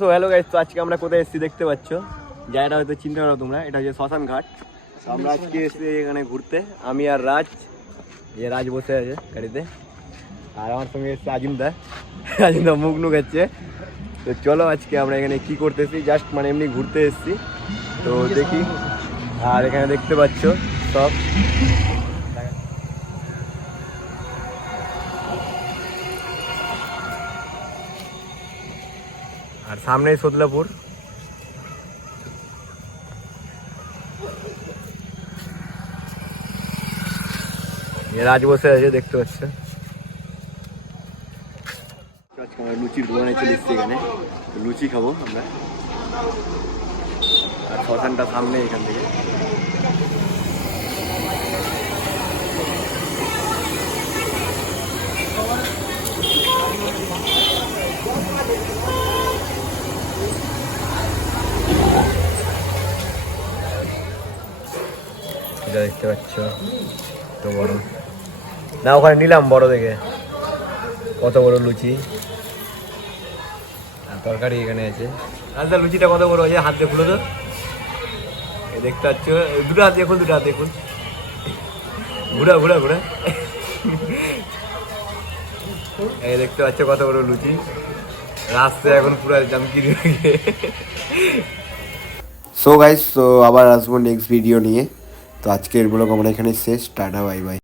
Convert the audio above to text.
তো hello guys, তো আজকে আমরা কোথায় এসেছি দেখতে পাচ্ছ, জায়গাটা হয়তো চিনতে পারো তোমরা। এটা হচ্ছে শ্মশান ঘাট। তো আমরা আজকে এসেছি এখানে ঘুরতে, আমি আর রাজ। রাজ বসে আছে গাড়িতে, আর আমার সঙ্গে এসছে আজিমদা। আজিমদা মুখ নুকাচ্ছে। তো চলো আজকে আমরা এখানে কি করতেছি, জাস্ট মানে এমনি ঘুরতে এসেছি। তো দেখি, আর এখানে দেখতে পাচ্ছ সব আর সামনেই সদলাপুর। রাজ বসে আছে দেখতে পাচ্ছ। আজকে আমরা লুচির দোকানে চলে এসেছি, এখানে লুচি খাবো আমরা। আর শ্মশানটা সামনে এখান থেকে। এটা দেখতে পাচ্ছ তো বড় না, ওখানে নিলাম বড় দেখে, কত বড় লুচি। আর তরকারি এখানে আছে। আচ্ছা লুচিটা কত বড় আছে, হাত দিয়ে খুলো তো। দেখতে পাচ্ছ, দুটো হাত দিয়ে খুল, দুটো হাত দিয়ে খুল, ঘুরা ঘুরা ঘুরা। এই দেখতে পাচ্ছ কত বড় লুচি। রাস্তায় এখন পুরো জামকি দিয়ে। সো গাইস, তো আবার আসবো নেক্সট ভিডিও নিয়ে। তো আজকের ব্লগ আমরা এখানে শেষ। Tata, bye bye.